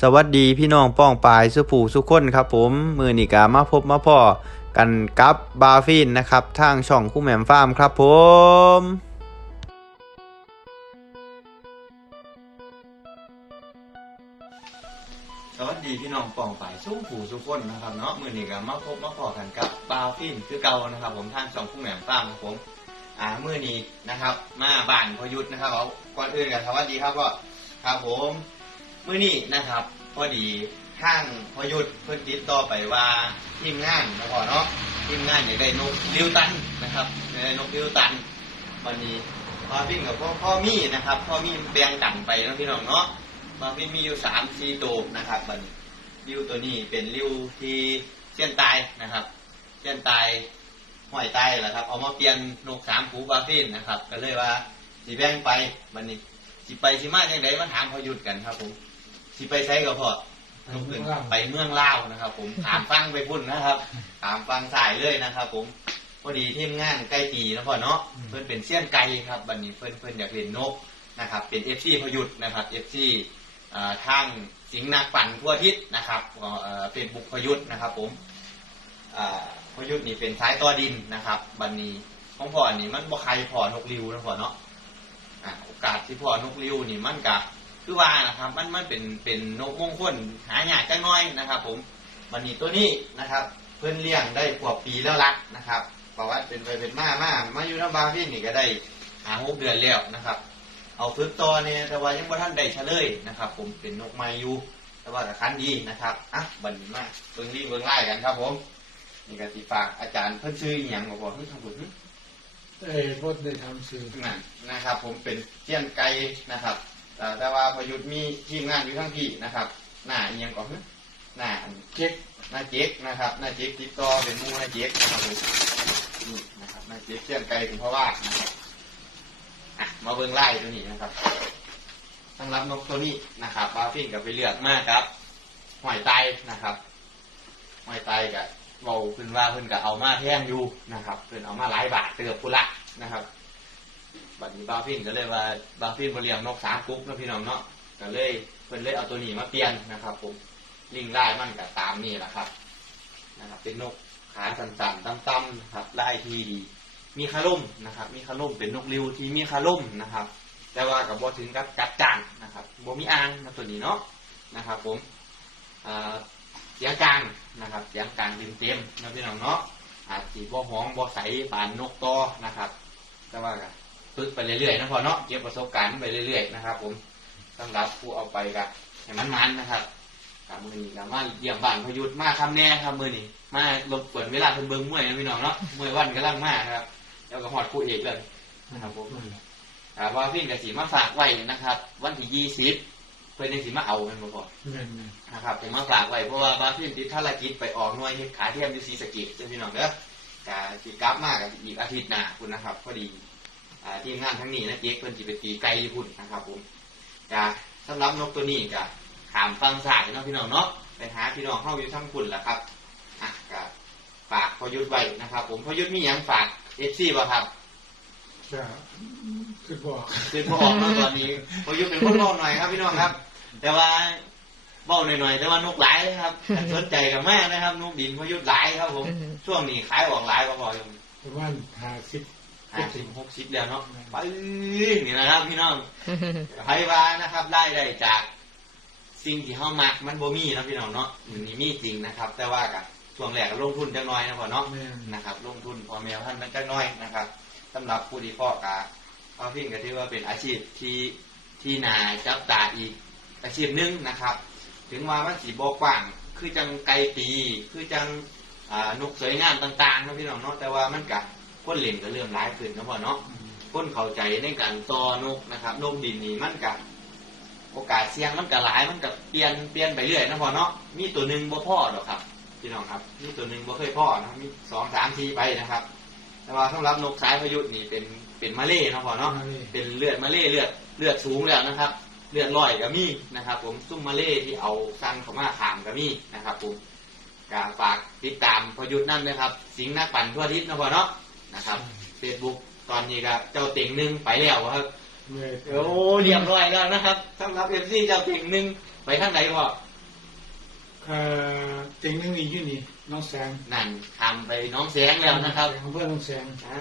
สวัสดีพี่น้องป้องปายสุผูสุคนครับผมมือนีกามาพบมาพ่อกันกับบาฟินนะครับทางช่องคู่แหม่มฟาร์มครับผมสวัสดีพี่น้องป้องปายสุผูสุคนนะครับเนาะมือนีกามาพบมาพ่อกันกับบาฟินคือเก่านะครับ ผมทางช่องคู่แหม่มฟาร์มครับผมอ่ามือนี้นะครับ มาบ้านพอยุทธนะครับเอาก่อนอื่นกันสวัสดีครับก็ครับผม มื่อนี้นะครับ พอดีข้างพยุทธเพิ่นติดต่อไปว่าทีมงานนะพ่อเนาะทีมงานอยากได้นกริวตันนะครับอยากได้นกริวตันวันนี้มาพิ้งกับพ่อพ่อมี่นะครับ พ่อมี่แบ่งกันไปนะพี่น้องเนาะมาพิ้งมีอยู่สามสี่ตัวนะครับวันนี้ริวตัวนี้เป็นริวที่เส้นตายนะครับเส้นตายห้อยตายแหละครับ เอามาเปลี่ยนนกสามผูบาฟินนะครับ ก็เลยว่าสีแบ่งไปวันนี้สิไปสิมาจังไดมาถามพอหยุดกันครับผม สิไปใช้กับพ่อลงขึ้นไปเมืองลาวนะครับ ผมถามฟังไปพุ่นนะครับ ถามฟังสายเลยนะครับ ผมพอดีทีมงานใกล้ปีนะพ่อเนาะเพื่อนเป็นเสี้ยนไก่ครับวันนี้เพื่อนเพื่อนอยากเล่นนกนะครับ เป็นเอฟซีพอหยุดนะครับเอฟซีทางสิงห์นักปั่นทั่วทิศนะครับเป็นบุกพอหยุดนะครับ ผมอ่าพอหยุดนี่เป็นสายต่อดินนะครับวันนี้ของพ่อนี่มันบ่ใครพอนกริวนะพ่อเนาะอะโอกาสที่พ่อนกริ้วนี่มันกะ คือว่านะครับ มันมันเป็นเป็นนกมงคลหายากจังน้อยนะครับ ผมมันนี่ตัวนี้นะครับ เพื่อนเลี้ยงได้กว่าปีแล้วละนะครับประวัติเป็นไปเป็นมามามาอยู่น้ำบาพี่นี่ก็ได้หาหกเดือนแล้วนะครับ เอาฝึกต่อเนี่ยแต่ว่ายังบ่ท่านได้เฉลยนะครับ ผมเป็นนกไม้อยู่แต่ว่าแต่คันดีนะครับอะบันนี้มาเบิ่งรีเบิ่งไล่กันครับ ผมนี่ก็สิฝากอาจารย์เพิ่นซื้ออหย่างบอกว่าเฮ้ยทำบุญเอ้ยพดได้ทำสื่อนั่นนะครับ ผมเป็นเจียนไกนะครับ แต่ว่าพยุทธ์มีทีมงานอยู่ทั้งพี่นะครับ หน้าเอียงก่อนหน้าเก๊กหน้าเจ๊กนะครับ หน้าเจ๊กติดต่อเป็นมูหน้าเจ๊กนะครับผมนี่นะครับหน้าเจ๊กเจียนไกเป็นเพราะว่านะครับอะมาเบิ่งไล่ตัวนี้นะครับสำหรับนกตัวนี้นะครับบาฟินกับไปเลือกมากครับหอยไตนะครับหอยไตกับเบาขึ้นว่าเพิ่นกับเอามาแท่งอยู่นะครับ เพิ่นเอามาหลายบาทเตือบพุละนะครับ บัดนี้บาฟินก็เลยว่าบาฟินบเลี้ยงนกสามกุ๊กนะพี่น้องเนาะก็เลยเพิ่นเลยเอาตัวนี้มาเปลี่ยนนะครับ ผมลิงไล่มันกับตามนี่แหละครับนะครับ เป็นนกขาสันๆตั้มๆนะครับไล่ทีดีมีคาร่มนะครับ มีคาร่มเป็นนกริ้วที่มีคาร่มนะครับ แต่ว่ากับบ่ถึงกับกัดจางนะครับบ่มีอ่างนะตัวนี้เนาะนะครับ ผมเสียงกลางนะครับเสียงกลางเต็มเต็มๆนะพี่น้องเนาะอาจจีบ่ห้องบ่ใสปานนกตอนะครับ แต่ว่าก็ ฝึกไปเรื่อยๆนะพอเนาะเก็บประสบการณ์ไปเรื่อยๆนะครับ ผมสำหรับผู้เอาไปกับให้มันมันๆนะครับกับมือนี้กับมาเยี่ยมบ้านพยุทธ์มาคำแน่ครับมือนี้มารบกวนเวลาเพิ่นเบิ่งมวยนะพี่น้องเนาะมวยวันกำลังมานะครับ แล้วก็ฮอดคู่เอกเลยนะครับผมถามว่าพี่กับสีมาฝากไว้นะครับ วันที่ยี่สิบเพื่อนยังสีมาเอากันบ่พอนะครับผมมาฝากไว้เพราะว่าบาฟินติดภารกิจไปออกหน่วยขาเทียมยู่ศรีสกษจ้าพี่น้องเด้อกะสิกลับมากอีกอาทิตย์หน้าคุณนะครับพอดี ทีมงานทั้งนี้นะเจ๊กเพิ่นสิไปตีไก่ญี่ปุ่นนะครับผมกะสำหรับนกตัวนี้กะขามฟังสายเนาะพี่น้องเนาะไปหาพี่น้องเข้าอยู่ทั้งคุณแหละครับอะกะฝากพอยุทธไว้นะครับ ผมพอยุทธมีหยังฝากเอฟซีป่ะครับจะคือบอกคือพอออกมาตอนนี้พอยุทธเป็นคนเบาหน่อยครับพี่น้องครับ แต่ว่าเบาหน่อยๆแต่ว่านกหลายเลยครับสนใจกับแม่นะครับนกดินพอยุทธหลายครับผมช่วงนี้ขายออกหลายก็พออยู่ประมาณห้าสิบ ห้าสิบหกสิบแล้วเนาะไปนี่นะครับ พี่น้องไพ่ว่านะครับได้ได้จาก สิ่งที่เข้ามักมันบ่มีเนาะพี่น้องเนาะมันนี่มีจริงนะครับ แต่ว่ากับช่วงแรกก็ลงทุนจังน้อยนะพ่อเนาะแม่นนะครับ ลงทุนพอแมวท่านมันจังน้อยนะครับสำหรับผู้ที่พ่อกะพ่อพิงก็ถือว่าเป็นอาชีพที่ที่นาจับตาอีกอาชีพหนึงนะครับ ถึงว่ามันสีบกว้าง คือจังไก่ตี คือจังอ่านกสวยงามต่างๆนะพี่น้องเนาะแต่ว่ามันกับ คนเล่นก็เริ่มร้ายขึ้นนะพ่อเนาะคนเข้าใจในการต่อนกนะครับนกดินนี่มันกับโอกาสเสี่ยงมันกับหลายมันกับเปลี่ยนเปลี่ยนไปเรื่อยนะพอเนาะมีตัวหนึ่งบ่พ่อหรอกครับพี่น้องครับมีตัวหนึ่งบ่เคยพ่อนะมีสองสามทีไปนะครับ แต่ว่าสำหรับนกสายพายุนี่เป็นเป็นมาเล่นะพอเนาะมาเลยเป็นเลือดมาเล่เลือดเลือดสูงแล้วนะครับ เลือดลอยก็มีนะครับ ผมซุ่มมาเล่ที่เอาสั้นเข้ามาขามก็มีนะครับ ผมกาฝากติดตามพยุทธ์นั่นนะครับ สิงห์นักปั่นทั่วอาทิศนะพอเนาะ นะครับเฟซบุ๊กตอนนี้ก็เจ้าเต็งหนึ่งไปแล้วครับเมื่อยโอ้เรียบร้อยแล้วนะครับสำหรับเอฟซีเจ้าเต็งหนึ่งไปทางไหนพ่อเอ่อติงนึงนี่อยู่นี่น้องแสงนั่นทำไปน้องแสงแล้วนะครับอำเภอน้องแสงอ้า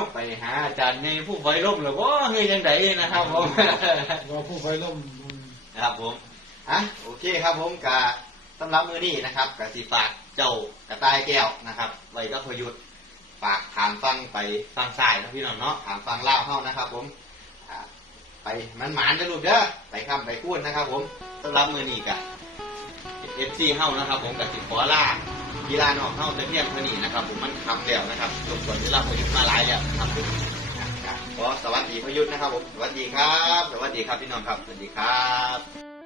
วไปหาอาจารย์ในผู้ไฟล่มหรือว่าเฮ้ยยังไงนะครับผมว่าผู้ไฟล่มมันครับผมอะโอเคครับผมกะสำหรับมือนี้นะครับกะสีฝากเจ้ากระต่ายแก้วนะครับไว้ก็พยุด ฝากถามฟังไปฟังสายนะพี่น้องเนาะถามฟังเล่าวเฮานะครับ ผมไปมันหมานจะลูกเด้อไปข้ามไปพูดนะครับ ผมสำหรับมือนี้กะเอฟซีเฮานะครับ ผมกะสิขอล่ากีฬานองเฮาจะเพียงเท่านี้นะครับ ผมมันคำแล้วนะครับจบส่วนที่เราพยุดมาหลายแล้วครับผมขอสวัสดีพยุทธนะครับ ผมสวัสดีครับ สวัสดีครับพี่น้องครับสวัสดีครับ